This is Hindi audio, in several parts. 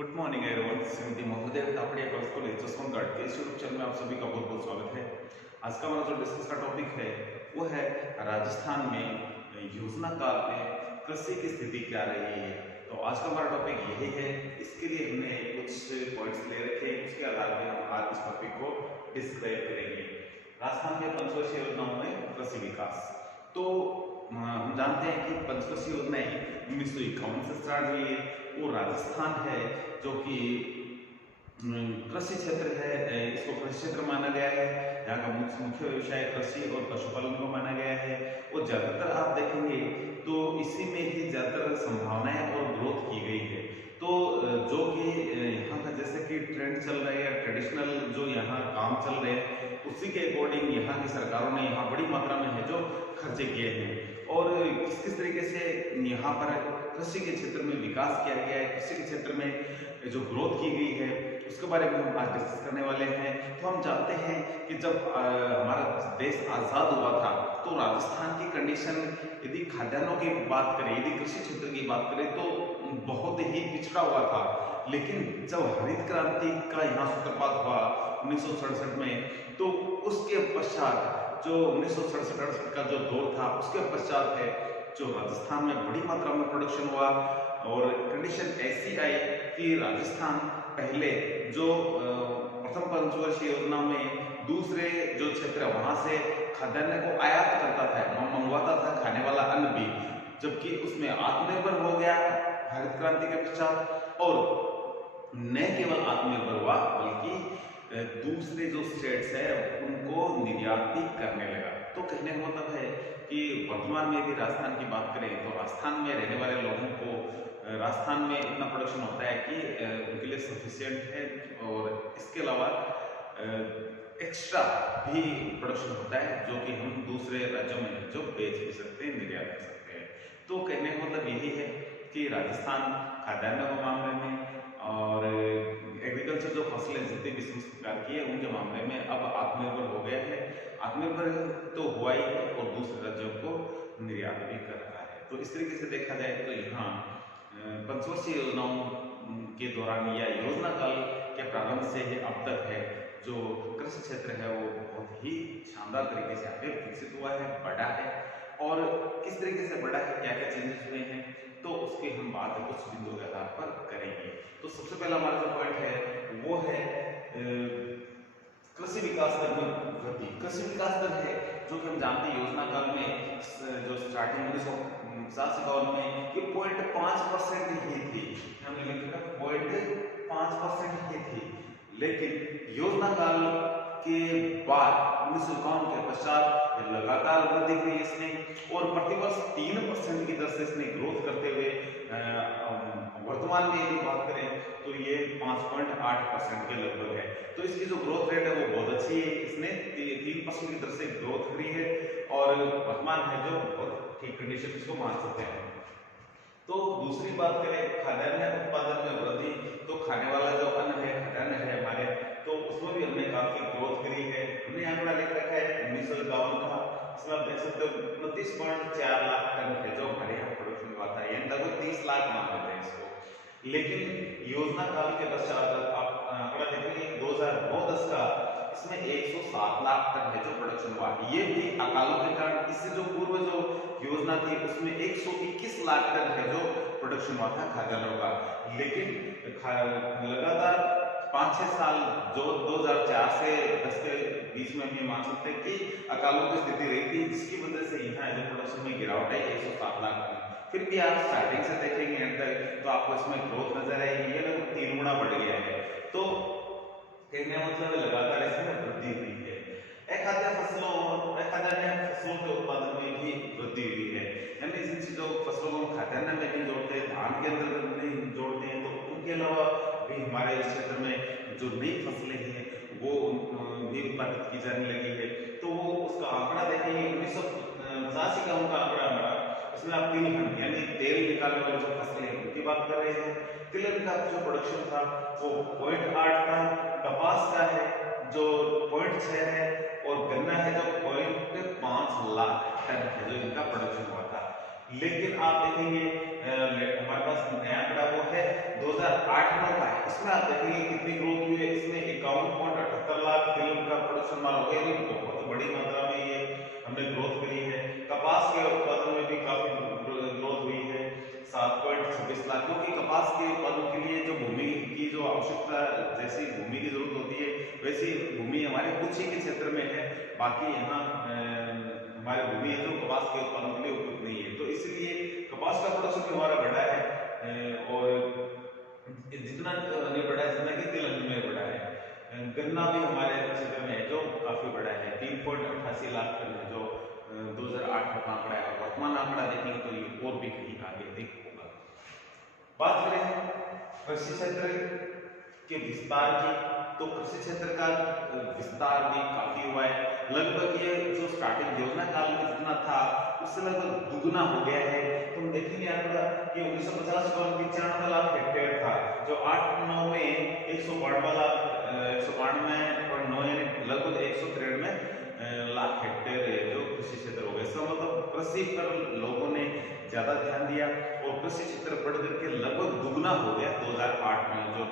Good morning everyone. श्रीमती महोदय तापड़िया गर्ल्स कॉलेज जसवंतगढ़ के इस यूट्यूब चैनल में आप सभी का बहुत बहुत स्वागत है। आज का हमारा जो डिस्कस का टॉपिक है वो है राजस्थान में योजना काल में कृषि की स्थिति क्या रही है। तो आज का हमारा टॉपिक यही है। इसके लिए हमने कुछ पॉइंट्स ले रखे हैं, उसके आधार पर हम आज इस टॉपिक को डिस्क्राइब करेंगे। राजस्थान में पंचवर्षीय योजनाओं में कृषि विकास। तो हम जानते हैं कि पंचवर्षीय योजनाएं 1951 से स्टार्ट हुई है। वो राजस्थान है जो कि कृषि क्षेत्र है, इसको कृषि क्षेत्र माना गया है। यहाँ का मुख्य व्यवसाय कृषि और पशुपालन को माना गया है। और ज्यादातर आप देखेंगे तो इसी में ही ज्यादातर संभावनाएं और ग्रोथ की गई है। तो जो कि यहाँ का जैसे कि ट्रेंड चल रहा है या ट्रेडिशनल जो यहाँ काम चल रहे हैं उसी के अकॉर्डिंग यहाँ की सरकारों ने यहाँ बड़ी मात्रा में है जो खर्चे किए हैं। और किस किस तरीके से यहाँ पर कृषि के क्षेत्र में विकास किया गया है, कृषि के क्षेत्र में जो ग्रोथ की गई है उसके बारे में हम आज डिस्कस करने वाले हैं। तो हम जानते हैं कि जब हमारा देश आज़ाद हुआ था तो राजस्थान की कंडीशन यदि खाद्यान्नों की बात करें, यदि कृषि क्षेत्र की बात करें तो बहुत ही पिछड़ा हुआ था। लेकिन जब हरित क्रांति का यहाँ सूत्रपात हुआ 1967 में, तो उसके पश्चात जो 1967 का जो दौर था उसके पश्चात है जो राजस्थान में बड़ी मात्रा में प्रोडक्शन हुआ। और कंडीशन ऐसी आई कि राजस्थान पहले जो प्रथम पंचवर्षीय योजना में दूसरे जो क्षेत्र है वहां से खाद्यान्न को आयात करता था, मंगवाता था खाने वाला अन्न भी, जबकि उसमें आत्मनिर्भर हो गया हरित क्रांति के पश्चात। और न केवल आत्मनिर्भर हुआ बल्कि दूसरे जो स्टेट्स है उनको निर्यात भी करने लगा। तो कहने का मतलब है कि वर्तमान में यदि राजस्थान की बात करें तो राजस्थान में रहने वाले लोगों को राजस्थान में इतना प्रोडक्शन होता है कि उनके लिए सफिशिएंट है। और इसके अलावा एक्स्ट्रा भी प्रोडक्शन होता है जो कि हम दूसरे राज्यों में जो बेच भी सकते हैं, निर्यात कर सकते हैं। तो कहने का मतलब यही है कि राजस्थान खाद्यान्न के मामले में और एग्रीकल्चर जो फसलें जितनी भी प्रकार की है उनके मामले में अब आत्मनिर्भर हो गया है। आत्मनिर्भर तो हुआ ही है और दूसरे राज्यों को निर्यात भी कर रहा है। तो इस तरीके से देखा जाए तो यहाँ पंचवर्षीय योजनाओं के दौरान या योजना काल के प्रारंभ से ही अब तक है जो कृषि क्षेत्र है वो बहुत ही शानदार तरीके से आगे विकसित हुआ है, बढ़ा है। और किस तरीके से बढ़ा है, क्या क्या चेंजेस हुए हैं, तो उसके हम बात कुछ बिंदुओं के आधार पर करेंगे। तो सबसे पहला हमारा जो पॉइंट है वो है कृषि विकास दर में वृद्धि। कृषि विकास दर है जो कि हम जानते हैं योजना काल में जो स्टार्टिंग 1950-51 में ये 0.5% ही थी। हमने लिखा 0.5% ही थी। लेकिन योजना काल के बाद 1951 के पश्चात लगातार वृद्धि हुई इसने और प्रतिवर्ष 3% की दर से इसने ग्रोथ करते हुए वर्तमान में यदि बात करें तो ये 5.8% के लगभग है। तो इसकी जो ग्रोथ रेट है वो बहुत अच्छी है। इसने 3% की दर से ग्रोथ करी है और वर्तमान है जो बहुत ठीक कंडीशन इसको मान सकते हैं। तो दूसरी बात करें खाद्यान्न उत्पादन में वृद्धि, तो खाने वाला जो अन्न है खाद्यान्न है हमारे, तो उसमें भी हमने काफी ग्रोथ करी है। हमने आंकड़ा लिख रखा है 1951 का, इसमें आप देख सकते हो 29.4 लाख टन है जो हमारे यहाँ प्रोडक्शन हुआ था, यानी लगभग 30 लाख मान लेते हैं इसको। लेकिन योजना काल के पश्चात आप आंकड़ा देखेंगे 2009-10 का, इसमें 107 लाख टन है जो प्रोडक्शन हुआ। ये भी अकालों के कारण, इससे जो पूर्व जो योजना थी उसमें 121 लाख टन है जो प्रोडक्शन हुआ था खाद्यान्नों का। लेकिन लगातार 5-6 साल जो 2004 से 10 के बीच में हम मान सकते हैं कि अकालों की स्थिति रही थी, जिसकी वजह से यहाँ जो प्रोडक्शन में गिरावट है 107 लाख टन। फिर भी आप स्टार्टिंग से देखेंगे एंड तक तो आपको इसमें ग्रोथ नजर आएगी, ये लगभग 3 गुना बढ़ गया है। तो कहने का मतलब लगातार इसमें वृद्धि हुई है। अखाद्य फसलों के उत्पादन में भी वृद्धि हुई है, यानी जिन चीजों फसलों को खाद्यान्न में नहीं जोड़ते हैं, धान के अंदर नहीं जोड़ते हैं, तो उनके अलावा भी हमारे इस क्षेत्र में जो नई फसलें हैं वो भी उत्पादित की जाने लगी है। तो वो उसका आंकड़ा देखेंगे 1985 का उनका आंकड़ा हमारा, इसमें आप तिलहन यानी तेल निकालने वाली जो फसलें हैं उनकी बात कर रहे हैं। तिलहन का जो प्रोडक्शन था वो 0.8 था, कपास का है जो 0.6 है और गन्ना है जो 0.5 लाख टन है जो इनका प्रोडक्शन हुआ था। लेकिन आप देखेंगे हमारे पास नया आंकड़ा वो है 2008-9 का है, इसमें आप देखेंगे कितनी ग्रोथ हुई है, इसमें 51.78 लाख तिल का प्रोडक्शन माल हो गया, यानी बहुत बड़ी मात्रा में ये हमने ग्रोथ करी है। कपास के उत्पादन में भी काफी ग्रोथ हुई है 7.26 लाख, क्योंकि कपास के उत्पादन के लिए जो भूमि की जो आवश्यकता, जैसी भूमि की जरूरत होती है वैसी भूमि हमारे कुछ ही के क्षेत्र में है, बाकी यहाँ हमारी भूमि है जो कपास के उत्पादन के लिए उपयुक्त नहीं है, तो इसलिए कपास का प्रोडक्शन भी हमारा बढ़ा है और जितना नहीं बढ़ा है जितना कि तिल में बढ़ा है। गन्ना भी हमारे क्षेत्र में है जो काफी बड़ा है, 3.88 लाख टन है जो 2008 का आंकड़ा है, और वर्तमान आंकड़ा देखेंगे तो ये और भी कहीं आगे अधिक होगा। बात करें कृषि क्षेत्र के विस्तार की, तो कृषि क्षेत्र का विस्तार भी काफी हुआ है, लगभग ये जो स्टार्टिंग योजना काल में जितना था उससे लगभग दुगना हो गया है। तो हम देखेंगे आंकड़ा कि 1950 का 95 लाख हेक्टेयर था, जो 8-9 में 192 लाख 192.9 यानी लगभग 193 लाख हेक्टेयर है जो कृषि क्षेत्र हो गया। इसका मतलब कृषि पर लोगों ने ज्यादा ध्यान दिया और कृषि क्षेत्र बढ़ करके लगभग दुगना हो गया 2008 में, जो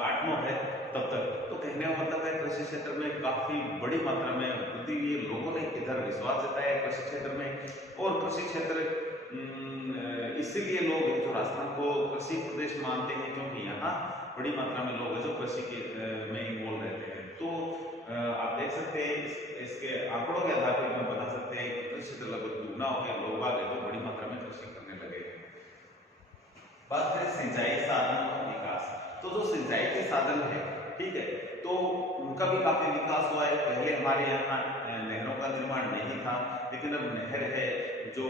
8-9 है तब तक। तो कहने का मतलब है कृषि क्षेत्र में काफी बड़ी मात्रा में वृद्धि हुई है, लोगों ने इधर विश्वास जताया कृषि क्षेत्र में, और कृषि क्षेत्र इसीलिए लोग जो राजस्थान को कृषि प्रदेश मानते हैं क्योंकि यहाँ बड़ी मात्रा में लोग जो कृषि के में इन्वॉल्व रहते हैं। तो आप देख सकते हैं इसके आंकड़ों के आधार पर हम बता सकते हैं कि कृषि क्षेत्र लगभग दुगना हो गया, लोग आगे जो बड़ी मात्रा में कृषि करने लगे हैं। बात करें सिंचाई साधन और विकास, तो जो सिंचाई के साधन है ठीक है, तो उनका भी काफी विकास हुआ है। पहले हमारे यहाँ नहरों का निर्माण नहीं था, लेकिन अब नहर है जो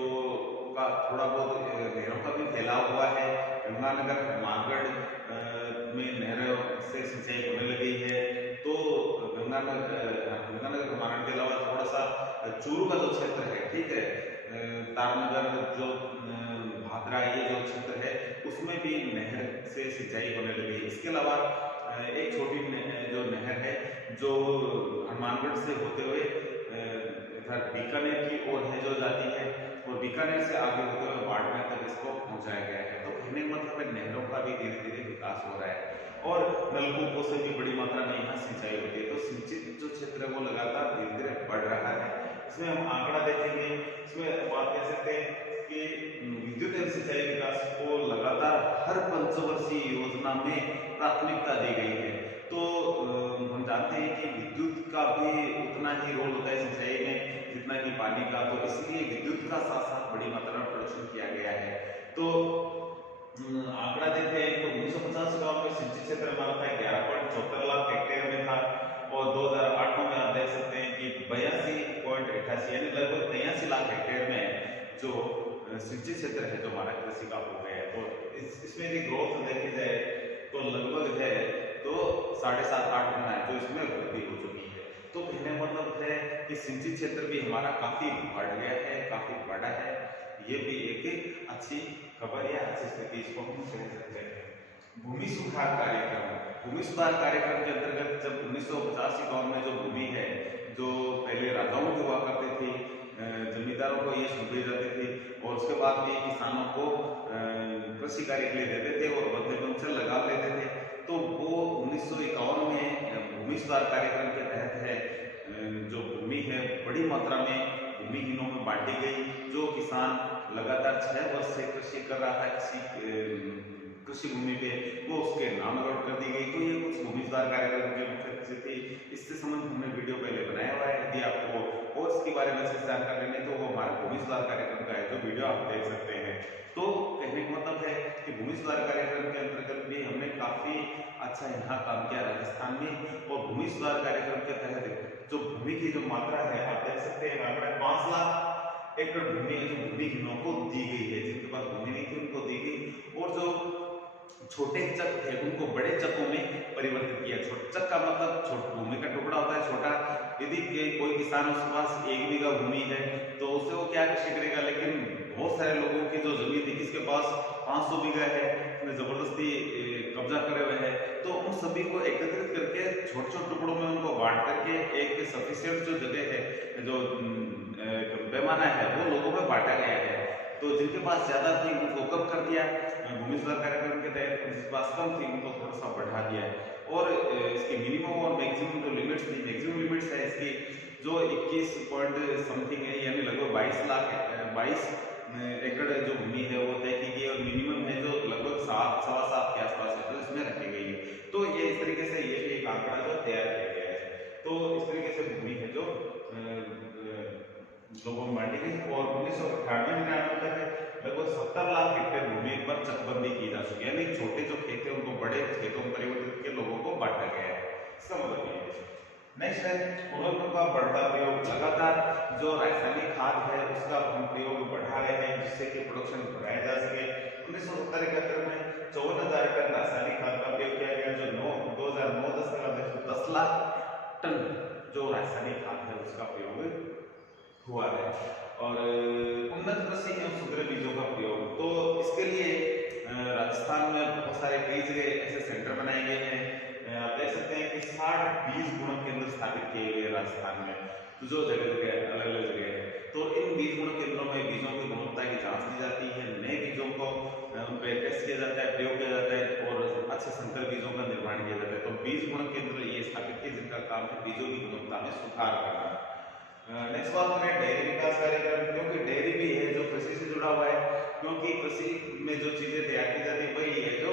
का थोड़ा बहुत नहरों का भी फैलाव हुआ है। गंगानगर हनुमानगढ़ में नहरों से सिंचाई होने लगी है, तो गंगानगर हनुमानगढ़ के अलावा थोड़ा सा चूरू का जो क्षेत्र है ठीक है, तारनगर जो भादरा ये जो क्षेत्र है उसमें भी नहर से सिंचाई होने लगी है। इसके अलावा एक छोटी जो नहर है जो हनुमानगढ़ से होते हुए इधर बीकानेर की ओर है जो जाती है, और बीकानेर से आगे होते हुए बाड़मेर तक इसको पहुंचाया गया है। तो कहने का मतलब है नहरों का भी धीरे धीरे विकास हो रहा है, और नलकूपों से भी बड़ी मात्रा में यहाँ सिंचाई होती है। तो सिंचित जो क्षेत्र है वो लगातार धीरे धीरे बढ़ रहा है। इसमें हम आंकड़ा देखेंगे, इसमें बात कह सकते हैं कि विद्युत एवं सिंचाई विकास को लगातार हर पंचवर्षीय योजना में प्राथमिकता दी गई है। तो हम जानते हैं कि विद्युत का भी उतना ही रोल होता है सिंचाई में जितना कि पानी का, तो इसलिए विद्युत का साथ साथ बड़ी मात्रा में प्रोडक्शन किया गया है। तो आंकड़ा देखते हैं तो 1950 गांव में सिंचित क्षेत्र हमारा था 11.74 लाख हेक्टेयर में था, और 2008 में आप देख सकते हैं कि 82.88 यानी लगभग 83 लाख हेक्टेयर में जो सिंचित क्षेत्र है जो हमारा कृषि का हो गया है। तो इसमें यदि ग्रोथ देखी जाए तो लगभग है तो 7.5-8 गुना है जो इसमें वृद्धि हो चुकी है। तो कहने का मतलब है कि सिंचित क्षेत्र भी हमारा काफी बढ़ गया है, काफी बड़ा है। ये भी एक अच्छी खबर या अच्छी स्थिति इसको हम कह सकते हैं। भूमि सुधार कार्यक्रम, भूमि सुधार कार्यक्रम के अंतर्गत जब 1985 गांव में जो भूमि है जो पहले राजाओं की हुआ करती थी, जमींदारों को ये सौंपी जाती थी, और उसके बाद भी किसानों को कृषि कार्य के लिए देते थे और बंधे लगा लेते थे। तो वो 1951 में भूमि सुधार कार्यक्रम के तहत है जो भूमि है बड़ी मात्रा में भूमिहीनों में बांटी गई। जो किसान लगातार 6 वर्ष से कृषि कर रहा था किसी कृषि भूमि पे, वो उसके नाम अलॉट कर दी गई। तो ये कुछ भूमि सुधार कार्यक्रम की मुख्य थी, इससे संबंधित हमने वीडियो पहले बनाया हुआ है। यदि आपको और इसके बारे में अच्छे से जानकारी लेनी तो वो हमारा भूमि सुधार कार्यक्रम का है जो वीडियो आप देख सकते हैं। तो कहने का मतलब है कि भूमि सुधार कार्यक्रम के अंतर्गत भी हमने काफी अच्छा यहाँ काम किया राजस्थान में, और भूमि सुधार कार्यक्रम के तहत जो भूमि की जो मात्रा है आप देख सकते हैं 5 लाख एकड़ भूमि जो भूमिहीनों को दी गई है, जिनके पास भूमि नहीं थी उनको दी गई, और जो छोटे चक थे उनको बड़े चकों में परिवर्तित किया। छोटे चक का मतलब भूमि का टुकड़ा होता है छोटा। यदि कोई किसान उसके पास 1 बीघा भूमि है तो उससे वो क्या कृषि करेगा, लेकिन बहुत सारे लोगों की जो जमीन थी किसके पास 500 बीघा है, जबरदस्ती कब्जा करे हुए है, तो उन सभी को एकत्रित करके छोटे छोटे टुकड़ों में उनको बांट करके एक सफिशिएंट जो जगह है जो पैमाना है वो लोगों में बांटा गया है। तो जिनके पास ज्यादा थी उनको कम कर दिया भूमि सुधार कार्यक्रम के थे जिस पास कम थी उनको थोड़ा सा बढ़ा दिया है। और इसकी मिनिमम और मैक्सिमम जो लिमिट्स थी, मैक्सिमम लिमिट्स है इसकी जो 21 पॉइंट समथिंग है, यानी लगभग 22 एकड़ जो भूमि है वो तय की गई है, और मिनिमम है जो लगभग 7 सवा 7 के आसपास है तो इसमें रखी गई है। तो ये इस तरीके से ये भी एक आंकड़ा जो तैयार किया गया है। तो इस तरीके से भूमि है जो लोगों में बांटी गई, और 1998-99 तक लगभग 70 लाख हेक्टेयर भूमि पर चकबंदी की जा चुकी है, यानी छोटे जो खेत है उनको बड़े खेतों में परिवर्तित के लोगों को बांटा गया है। इसका मतलब ये है। नेक्स्ट है उर्वरकों का बढ़ता प्रयोग। लगातार जो रासायनिक खाद है उसका हम प्रयोग बढ़ा रहे हैं जिससे कि प्रोडक्शन बढ़ाया जा सके। 1970-71 में 54,000 टन रासायनिक खाद का प्रयोग किया गया, जो 2009-10 तक 10 लाख टन जो रासायनिक खाद है उसका प्रयोग हुआ है। और उन्नत कृषि एवं सुधरे बीजों का प्रयोग, तो इसके लिए राजस्थान में बहुत सारे कई जगह ऐसे सेंटर बनाए गए हैं। आप देख सकते हैं कि 60 बीज गुणक केंद्र स्थापित किए गए राजस्थान में, जो जगह जगह अलग अलग जगह है। तो इन बीज गुणक केंद्रों में बीजों की गुणवत्ता की जांच की जाती है, नए बीजों को उन पर टेस्ट किया जाता है, प्रयोग किया जाता है, और अच्छे संकर बीजों का निर्माण किया जाता है। तो बीज गुणक केंद्र ये स्थापित किए जिनका काम है बीजों की गुणवत्ता में सुधार करना। नेक्स्ट बात करें डेयरी विकास कार्यक्रम, क्योंकि डेयरी भी है जो कृषि से जुड़ा हुआ है, क्योंकि कृषि में जो चीजें तैयार की जाती है वही है जो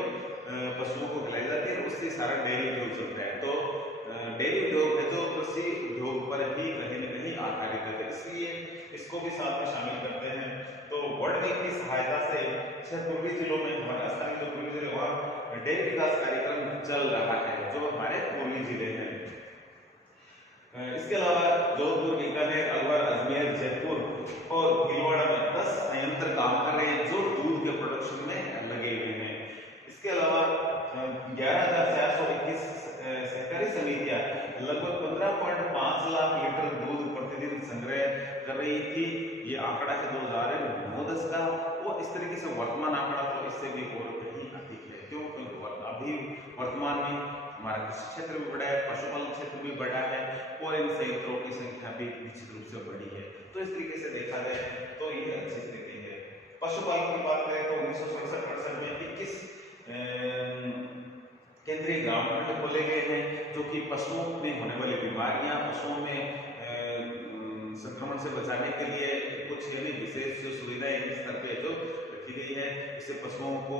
पशुओं को खिलाई जाती है, उससे सारा डेयरी उद्योग चलता है। तो डेयरी उद्योग है जो कृषि उद्योग पर ही कहीं न कहीं आधारित है, इसलिए इसको भी साथ में शामिल करते हैं। तो वर्ल्ड बैंक की सहायता से 6 पूर्वी जिलों में, हमारे राजस्थान के जो पूर्वी जिले वहाँ डेयरी विकास कार्यक्रम चल रहा है जो हमारे पूर्वी जिले हैं। इसके अलावा जोधपुर, बीकानेर, अलवर, अजमेर, जयपुर और भीलवाड़ा में 10 संयंत्र काम कर रहे हैं जो दूध के प्रोडक्शन में लगे हुए हैं। इसके अलावा 11,421 सहकारी समितियां लगभग 15.5 लाख लीटर दूध प्रतिदिन संग्रह कर रही थी। ये आंकड़ा है 2009-10 का। वो इस तरीके से वर्तमान आंकड़ा तो इससे भी और कहीं अधिक है। क्यों? क्योंकि अभी वर्तमान में हमारा कृषि क्षेत्र भी बढ़ा है, पशुपालन क्षेत्र भी बढ़ा है, और इन संयंत्रों की संख्या भी निश्चित रूप से बढ़ी है। तो इस तरीके से देखा जाए तो ये अच्छी स्थिति है। पशुपालन की बात करें तो 1967-68 में 21 केंद्रीय ग्राम खंड खोले गए हैं जो कि पशुओं में होने वाली बीमारियां, पशुओं में संक्रमण से बचाने के लिए कुछ यानी विशेष जो सुविधाएं इस स्तर पे जो रखी गई है, इससे पशुओं को,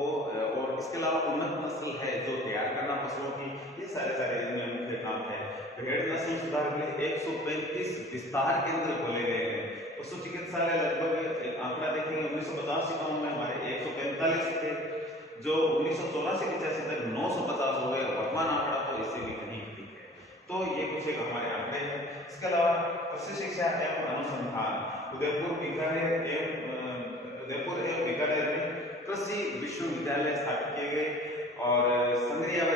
और इसके अलावा उन्नत नस्ल है जो तैयार करना पशुओं की, ये सारे इनमें मुख्य काम है। भेड़ नस्ल सुधार के लिए 135 विस्तार केंद्र खोले गए हैं। पशु चिकित्सालय लगभग आंकड़ा देखेंगे 1950-51 में हमारे 145 थे, जो 1984-85 तक 950 हो गए। वर्तमान आंकड़ा तो इससे भी कहीं अधिक है। तो ये कुछ एक हमारे आंकड़े हैं। इसके अलावा कृषि शिक्षा एवं अनुसंधान, उदयपुर एवं बीकानेर में कृषि विश्वविद्यालय स्थापित किए गए, और संगरिया व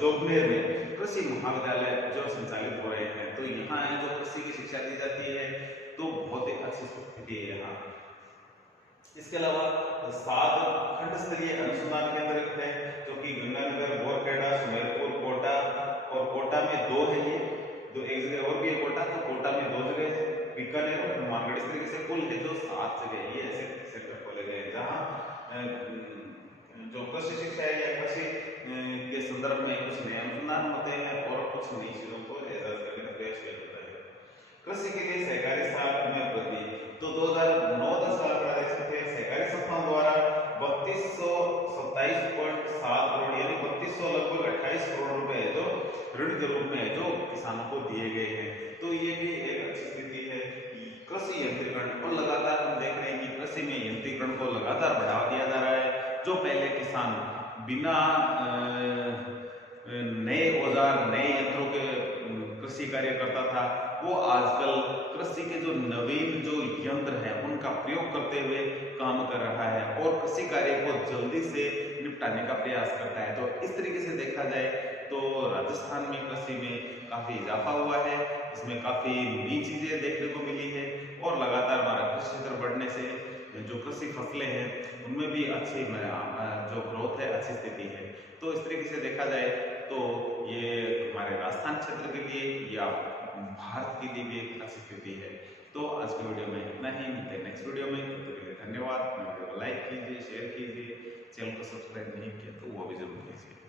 जोबनेर में कृषि महाविद्यालय जो संचालित हो रहे हैं। तो यहाँ जो कृषि की शिक्षा दी जाती है तो बहुत ही अच्छी स्थिति है यहाँ। इसके अलावा 7 खंड स्तरीय अनुसंधान केंद्र है जो कि गंगानगर, बोरखेड़ा, सुमेरपुर, कोटा, और कोटा में 2 है, ये दो, एक जगह और भी है कोटा, तो कोटा में 2 जगह है, बीकानेर और हनुमानगढ़। इस तरीके से कुल है जो 7 जगह ये ऐसे सेंटर खोले गए हैं जहाँ जो कृषि शिक्षा है या कृषि के संदर्भ में कुछ नए अनुसंधान होते हैं और कुछ नई चीजों को एहसास करने का प्रयास किया जाता है। कृषि के लिए सहकारी साख में वृद्धि, तो 2009-10 का आंकड़ा देख सकते हैं, सहकारी संस्थाओं द्वारा 3227.7 करोड़ यानी 3200 लगभग 28 करोड़ रुपए जो ऋण के रूप में जो किसानों को दिए गए हैं। तो ये भी एक अच्छी स्थिति है। कृषि यंत्रीकरण, और लगातार हम देख रहे हैं कि कृषि में यंत्रीकरण को लगातार बढ़ावा दिया जा रहा है। जो पहले किसान बिना नए औजार, नए यंत्रों के कृषि कार्य करता था, वो आजकल कृषि के जो नवीन जो यंत्र हैं उनका प्रयोग करते हुए काम कर रहा है और कृषि कार्य को जल्दी से निपटाने का प्रयास करता है। तो इस तरीके से देखा जाए तो राजस्थान में कृषि में काफी इजाफा हुआ है, इसमें काफी नई चीजें देखने को मिली है, और लगातार हमारा कृषि क्षेत्र बढ़ने से जो कृषि फसलें हैं उनमें भी अच्छी जो ग्रोथ है, अच्छी स्थिति है। तो इस तरीके से देखा जाए तो ये हमारे राजस्थान क्षेत्र के लिए या भारत के लिए भी एक अच्छी स्थिति है। तो आज की वीडियो में इतना ही, मिलते हैं नेक्स्ट वीडियो में। तो धन्यवाद। वीडियो को लाइक कीजिए, शेयर कीजिए, चैनल को सब्सक्राइब नहीं किया तो वो अभी जरूर कीजिए।